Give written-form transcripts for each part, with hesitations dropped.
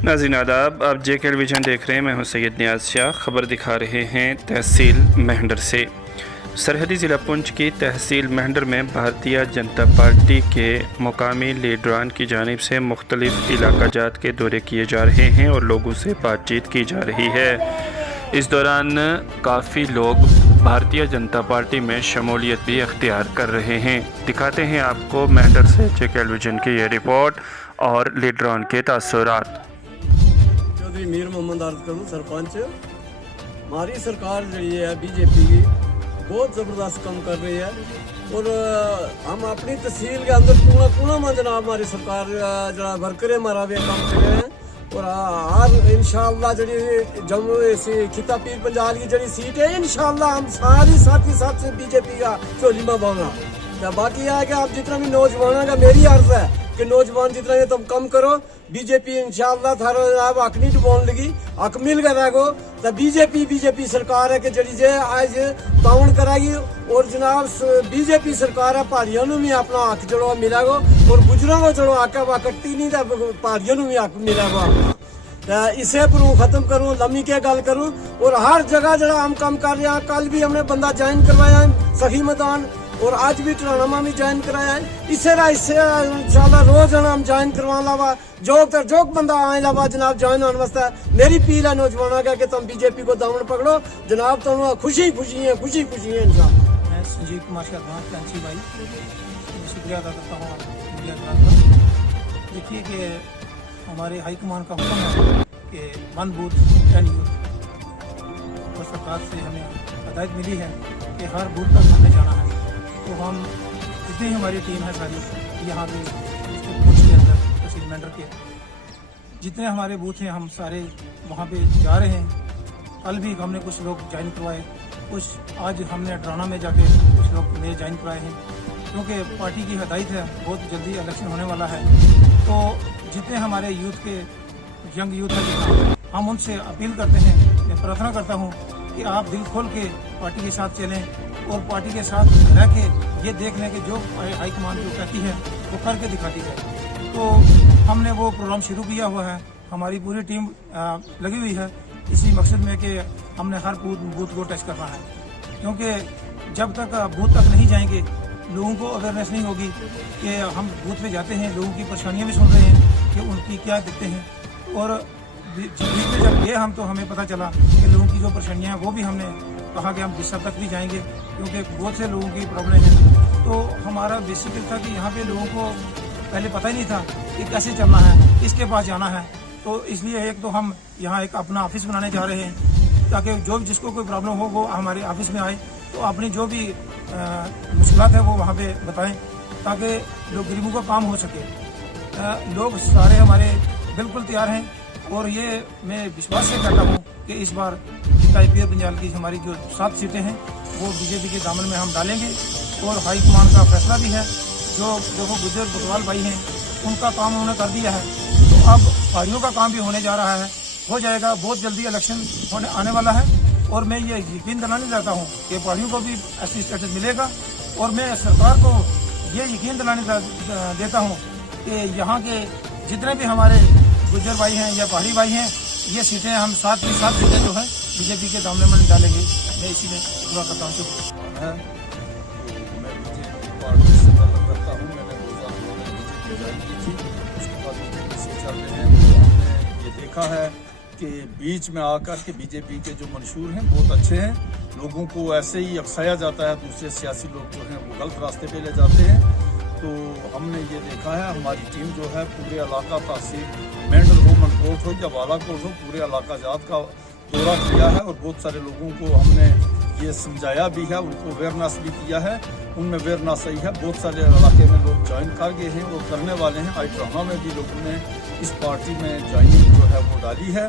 नाज़रीन आदाब, आप जे टेलीविज़न देख रहे हैं। मैं हूं सैयद नियाज़ शाह। ख़बर दिखा रहे हैं तहसील मेहंडर से। सरहदी ज़िला पुंछ की तहसील मेहंडर में भारतीय जनता पार्टी के मुकामी लीडरान की जानिब से मुख्तलिफ़ इलाका जात के दौरे किए जा रहे हैं और लोगों से बातचीत की जा रही है। इस दौरान काफ़ी लोग भारतीय जनता पार्टी में शमूलियत भी अख्तियार कर रहे हैं। दिखाते हैं आपको मेहंडर से जे टेलीविज़न की ये रिपोर्ट और लीडरान के तासुरात। चौधरी मीर मोहम्मद अर्ज करूँ सरपंच, हमारी सरकार जी है बीजेपी की बहुत ज़बरदस्त काम कर रही है और हम अपनी तहसील के अंदर पूरा में जनाब हमारी सरकार जरा वर्कर हमारा भी काम कर रहे हैं और हर इंशाअल्लाह जड़ी जम्मू खिता पीर पंजाल की जड़ी सीट है इंशाअल्लाह हम सारी साथी साथ से बीजेपी का झोली में पाऊंगा। बाकी है कि आप जितना भी नौजवानों का मेरी अर्ज है कि नौजवान जितना ये तुम कम करो, बीजेपी इंशाअल्लाह थारा जनाब हक नहीं डुबाने लगी, हक मिल कर रहेगो तो बीजेपी सरकार है कि जड़ी जे आज ताउन कराएगी और जनाब बीजेपी सरकार है पहाड़ियों में भी अपना हक जड़ो मिलेगा और गुजरों को जड़ो हक कट्टी नहीं तो पहाड़ियों में भी हक मिलेगा अपना। इसे पर खत्म करूँ लम्मी के गल करूँ और हर जगह जरा हम काम कर रहे हैं। कल भी हमने बंदा ज्वाइन करवाया है सखी मैदान और आज भी टराना में ज्वाइन कराया है। इससे इंशाल्लाह रोज हम ज्वाइन करवा लावा जो बंदा आए लावा जनाब ज्वाइन होने वास्ते। मेरी अपील है नौजवानों का कि तुम बीजेपी को दामन पकड़ो जनाब, तुम खुशी है इंशाल्लाह। मैं संजीव कुमार शर्मा कैंची भाई शुक्रिया अदा करता हूँ मीडिया का। देखिए कि हमारे हाईकमान का हुक्म है कि 1 बूथ 10 यूथ और सरकार से हमें हदायत मिली है कि हर बूथ तक हमने जाना है। तो हम जितनी हमारी टीम है सारी यहाँ पे पुंछ के अंदर तहसील मेहंडर के जितने हमारे बूथ हैं हम सारे वहाँ पे जा रहे हैं। कल भी हमने कुछ लोग ज्वाइन करवाए, कुछ आज हमने डराना में जाके कुछ लोग नए ज्वाइन करवाए हैं क्योंकि पार्टी की हदायत है बहुत जल्दी इलेक्शन होने वाला है। तो जितने हमारे यूथ के यंग यूथ है जितना हम उनसे अपील करते हैं, मैं प्रार्थना करता हूँ कि आप दिल खोल के पार्टी के साथ चलें और पार्टी के साथ रह के ये देख लें कि जो हाईकमान जो कहती है वो करके दिखाती है। तो हमने वो प्रोग्राम शुरू किया हुआ है, हमारी पूरी टीम लगी हुई है इसी मकसद में कि हमने हर बूथ को टच करना है क्योंकि जब तक बूथ तक नहीं जाएंगे लोगों को अवेयरनेस नहीं होगी कि हम बूथ पे जाते हैं, लोगों की परेशानियाँ भी सुन रहे हैं कि उनकी क्या दिक्कतें हैं और बीच में जब ये हम तो हमें पता चला कि लोगों की जो परेशानियाँ हैं वो भी हमने कहा कि हम जिस तक भी जाएंगे क्योंकि बहुत से लोगों की प्रॉब्लम है। तो हमारा बेसिक था कि यहाँ पे लोगों को पहले पता ही नहीं था कि कैसे चलना है, किसके पास जाना है। तो इसलिए एक तो हम यहाँ एक अपना ऑफिस बनाने जा रहे हैं ताकि जो जिसको कोई प्रॉब्लम हो वो हमारे ऑफिस में आए तो अपनी जो भी मुश्किलात है वो वहाँ पे बताएं ताकि लोग गरीबों का काम हो सके। लोग सारे हमारे बिल्कुल तैयार हैं और ये मैं विश्वास से कहता हूँ कि इस बार पीर पंजाल की हमारी जो 7 सीटें हैं वो बीजेपी के दामन में हम डालेंगे और हाईकमान का फैसला भी है। जो गुजर बुटवाल भाई हैं उनका काम उन्होंने कर दिया है तो अब पहाड़ियों का काम भी होने जा रहा है, हो जाएगा बहुत जल्दी इलेक्शन होने आने वाला है और मैं ये यकीन दिलाने चाहता हूँ कि पहाड़ियों को भी ऐसी स्टेटस मिलेगा और मैं सरकार को ये यकीन दिलाने देता हूँ कि यहाँ के जितने भी हमारे गुजर भाई हैं या पहाड़ी भाई हैं ये सीटें हम 7 की 7 सीटें जो है बीजेपी के दामन में डालेंगे। मैं इसी में पूरा करता हूँ। मैं बीजेपी पार्टी से तल्लुक़ रखता हूँ। मैंने 2002 में बीजेपी ज्वाइन की थी, उसके बाद बीजेपी से चल रहे हैं। तो हमने ये देखा है कि बीच में आकर के बीजेपी के जो मंशूर हैं बहुत अच्छे हैं, लोगों को ऐसे ही अकसाया जाता है, दूसरे सियासी लोग जो हैं वो गलत रास्ते पे ले जाते हैं। तो हमने ये देखा है हमारी टीम जो है पूरे इलाका तहसील मेहंडर हो, मनकोट हो या बालाकोट हो, पूरे इलाका जात का दौरा किया है और बहुत सारे लोगों को हमने ये समझाया भी है, उनको अवेयरनेस भी किया है। उनमें अवेयरनेस सही है, बहुत सारे इलाके में लोग ज्वाइन कर गए हैं और करने वाले हैं। आज ड्रामा में भी लोगों ने इस पार्टी में ज्वाइनिंग जो है वो डाली है।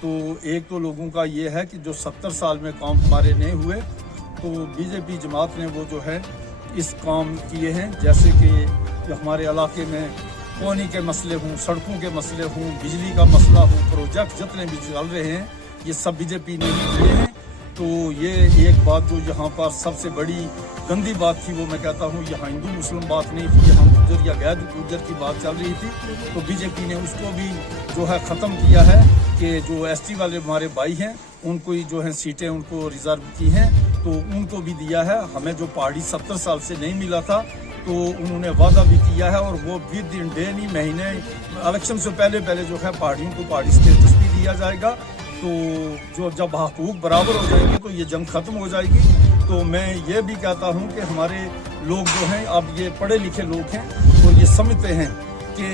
तो एक तो लोगों का ये है कि जो 70 साल में काम हमारे नहीं हुए तो बीजेपी जमात ने वो जो है इस काम किए हैं, जैसे कि हमारे इलाके में पानी के मसले हों, सड़कों के मसले हों, बिजली का मसला हो, प्रोजेक्ट जितने भी चल रहे हैं ये सब बीजेपी ने ही किए हैं। तो ये एक बात जो यहाँ पर सबसे बड़ी गंदी बात थी, वो मैं कहता हूँ यहाँ हिंदू मुस्लिम बात नहीं थी, यहाँ गुज्जर या गैर गुज्जर की बात चल रही थी। तो बीजेपी ने उसको भी जो है ख़त्म किया है कि जो एसटी वाले हमारे भाई हैं उनको ही जो है सीटें उनको रिजर्व की हैं, तो उनको भी दिया है। हमें जो पहाड़ी 70 साल से नहीं मिला था, तो उन्होंने वादा भी किया है, और वो भी दिन डे नहीं महीने इलेक्शन से पहले जो है पहाड़ियों को पहाड़ी स्टेटस भी दिया जाएगा। तो जो जब हकूक बराबर हो जाएंगे तो ये जंग खत्म हो जाएगी। तो मैं ये भी कहता हूँ कि हमारे लोग जो हैं, अब ये पढ़े लिखे लोग हैं, तो ये समझते हैं कि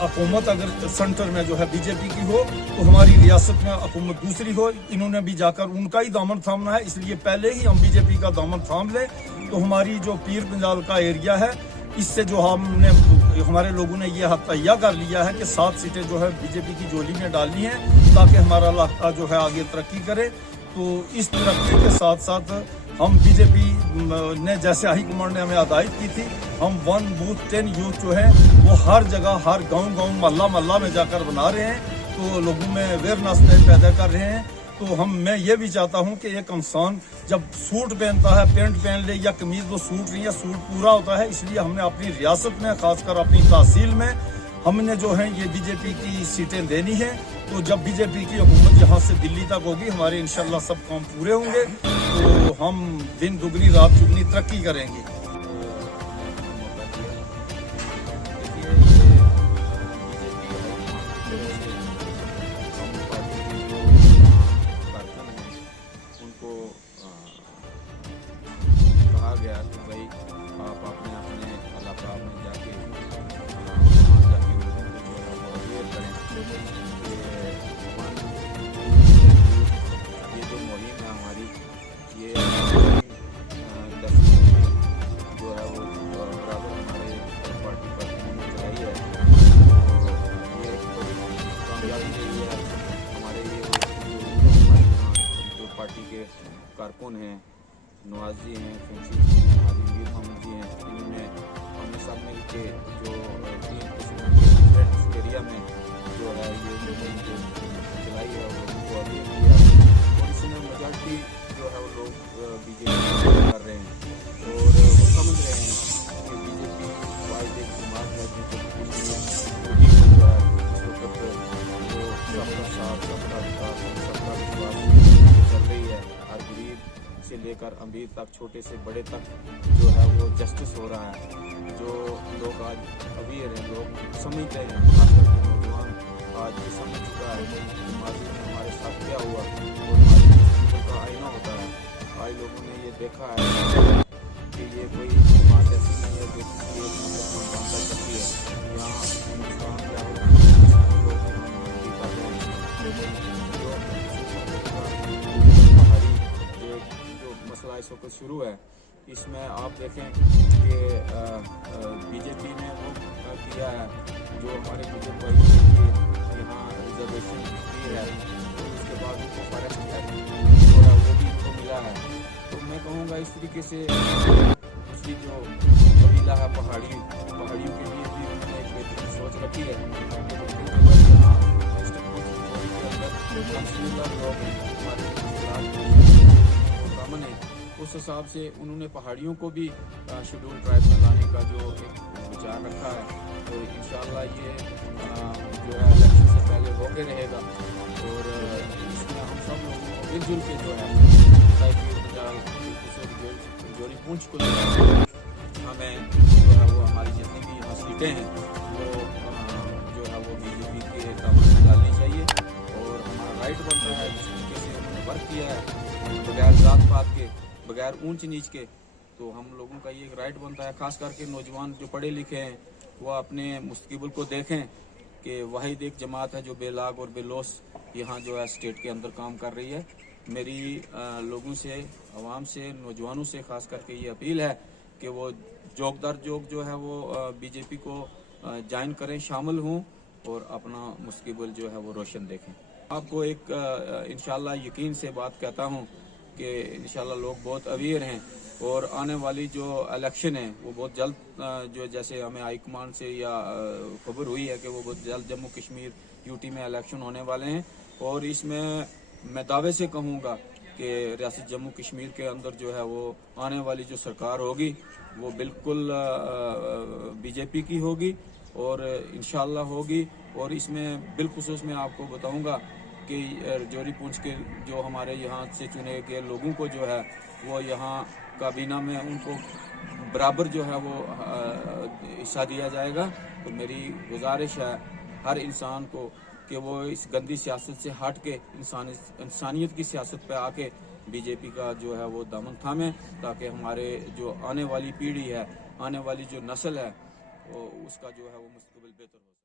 हुकूमत अगर सेंटर में जो है बीजेपी की हो तो हमारी रियासत में हुकूमत दूसरी हो। इन्होंने भी जाकर उनका ही दामन थामना है, इसलिए पहले ही हम बीजेपी का दामन थाम लें। तो हमारी जो पीर पंजाल का एरिया है, इससे जो हमने हमारे लोगों ने ये तैया कर लिया है कि 7 सीटें जो है बीजेपी की झोली में डालनी है, ताकि हमारा इलाका जो है आगे तरक्की करे। तो इस तरक्की के साथ साथ हम बीजेपी ने जैसे हाई कमांड ने हमें हिदायत की थी, हम 1 बूथ 10 यूथ जो है वो हर जगह, हर गांव मोहल्ला में जाकर बना रहे हैं, तो लोगों में अवेयरनेस पैदा कर रहे हैं। तो मैं ये भी चाहता हूँ कि एक इंसान जब सूट पहनता है, पैंट पहन ले या कमीज, वो सूट नहीं है, सूट पूरा होता है। इसलिए हमने अपनी रियासत में, खासकर अपनी तहसील में, हमने जो है ये बीजेपी की सीटें देनी है। तो जब बीजेपी की हुकूमत यहाँ से दिल्ली तक होगी, हमारे इंशाल्लाह सब काम पूरे होंगे, तो हम दिन दुगनी रात चुगनी तरक्की करेंगे। कहा गया कि भाई आप अपने इलाका में जाके लोगों को जो है वो अवेयर करें कि ये जो मुहिम है हमारी, ये तहसील में जो है वो बराबर हमारे पार्टी पर चलाई है। तो ये एक बड़ी कामयाबी रही है हमारे ये हमारे यहाँ जो पार्टी के कारकुन हैं, नवाज जी हैं, फैंसी जी हैं, हमारी मीर मोहम्मद जी हैं, इन्होंने हमने सब मिल के जो 3 किस्म के डिफरेंट एरिया में जो है ये मुहिम जो चलाई है और उनको अवेयर किया, और इसमें मेजॉरिटी जो है वो लोग बीजेपी कर रहे हैं, और वो समझ रहे हैं कि बीजेपी वाइड एक जमात है जो जो है इस वक्त वो सबका साथ, सबका विकास, सबका विश्वास चल रही है। हर गरीब से लेकर अमीर तक, छोटे से बड़े तक जो है वो जस्टिस हो रहा है। जो लोग आज अवेयर हैं, लोग समझते हैं, खासकर के नौजवान आज ये समझ चुका है कि माजी में हमारे साथ क्या हुआ और माजी का आईना होता है। आज लोगों ने ये देखा है कि ये कोई बात ऐसी नहीं है जो किसी एक नंबर पर बांधा करती है। यहाँ हिंदुस्तान लोग मसला इस वक्त शुरू है, इसमें आप देखें कि बीजेपी ने वो किया है जो हमारे गुजर भाइयों के लिए यहाँ रिजर्वेशन की है, तो उसके बाद उनको फॉरेस्ट एक्ट थोड़ा वो भी उनको मिला है। तो मैं कहूँगा इस तरीके से दूसरी जो कबीला है पहाड़ियों के लिए भी उन्होंने एक बेहतरीन सोच रखी है कि यहाँ लोग हमारे उस हिसाब से उन्होंने पहाड़ियों को भी शेड्यूल ट्राइब में लाने का जो एक विचार रखा है। तो इंशाल्लाह ये जो है इलेक्शन से पहले होके रहेगा, और इसमें हम सब लोगों को मिलजुल के जो है जोरी पूंछ को हमें जो है वो हमारी जितनी भी यहाँ सीटें हैं वो जो है वो बीजेपी के दामन में डालनी चाहिए, और हमारा राइट बनता है जिस तरीके से उन्होंने वर्क किया है बगैर जात पात के, बगैर ऊंच नीच के। तो हम लोगों का ये एक राइट बनता है, खास करके नौजवान जो पढ़े लिखे हैं वो अपने मुस्तकबिल को देखें कि वाहिद एक जमात है जो बेलाग और बेलोस यहाँ जो है स्टेट के अंदर काम कर रही है। मेरी लोगों से, आवाम से, नौजवानों से खास करके ये अपील है कि वो जोक दर जोक जो है वो बीजेपी को ज्वाइन करें, शामिल हों और अपना मुस्तकबिल जो है वो रोशन देखें। आपको एक इंशाल्लाह यकीन से बात कहता हूँ कि इंशाल्लाह लोग बहुत अवेयर हैं, और आने वाली जो इलेक्शन है वो बहुत जल्द जो जैसे हमें हाई कमांड से या खबर हुई है कि वो बहुत जल्द जम्मू कश्मीर यूटी में इलेक्शन होने वाले हैं, और इसमें मैं दावे से कहूँगा کہ ریاست جموں کشمیر کے اندر جو ہے وہ آنے والی جو سرکار ہوگی وہ بالکل بی جے پی کی ہوگی اور انشاءاللہ ہوگی. اور اس میں بالخصوص میں آپ کو بتاؤں گا کہ رجوری پونچھ کے جو ہمارے یہاں سے چنے گئے لوگوں کو جو ہے وہ یہاں کابینہ میں ان کو برابر جو ہے وہ حصہ دیا جائے گا. تو میری گزارش ہے ہر انسان کو کہ وہ اس گندی سیاست سے ہٹ کے انسانیت کی سیاست پہ آ کے بی جے پی کا جو ہے وہ دامن تھامیں تاکہ ہمارے جو آنے والی پیڑھی ہے، آنے والی جو نسل ہے، اس کا جو ہے وہ مستقبل بہتر ہو.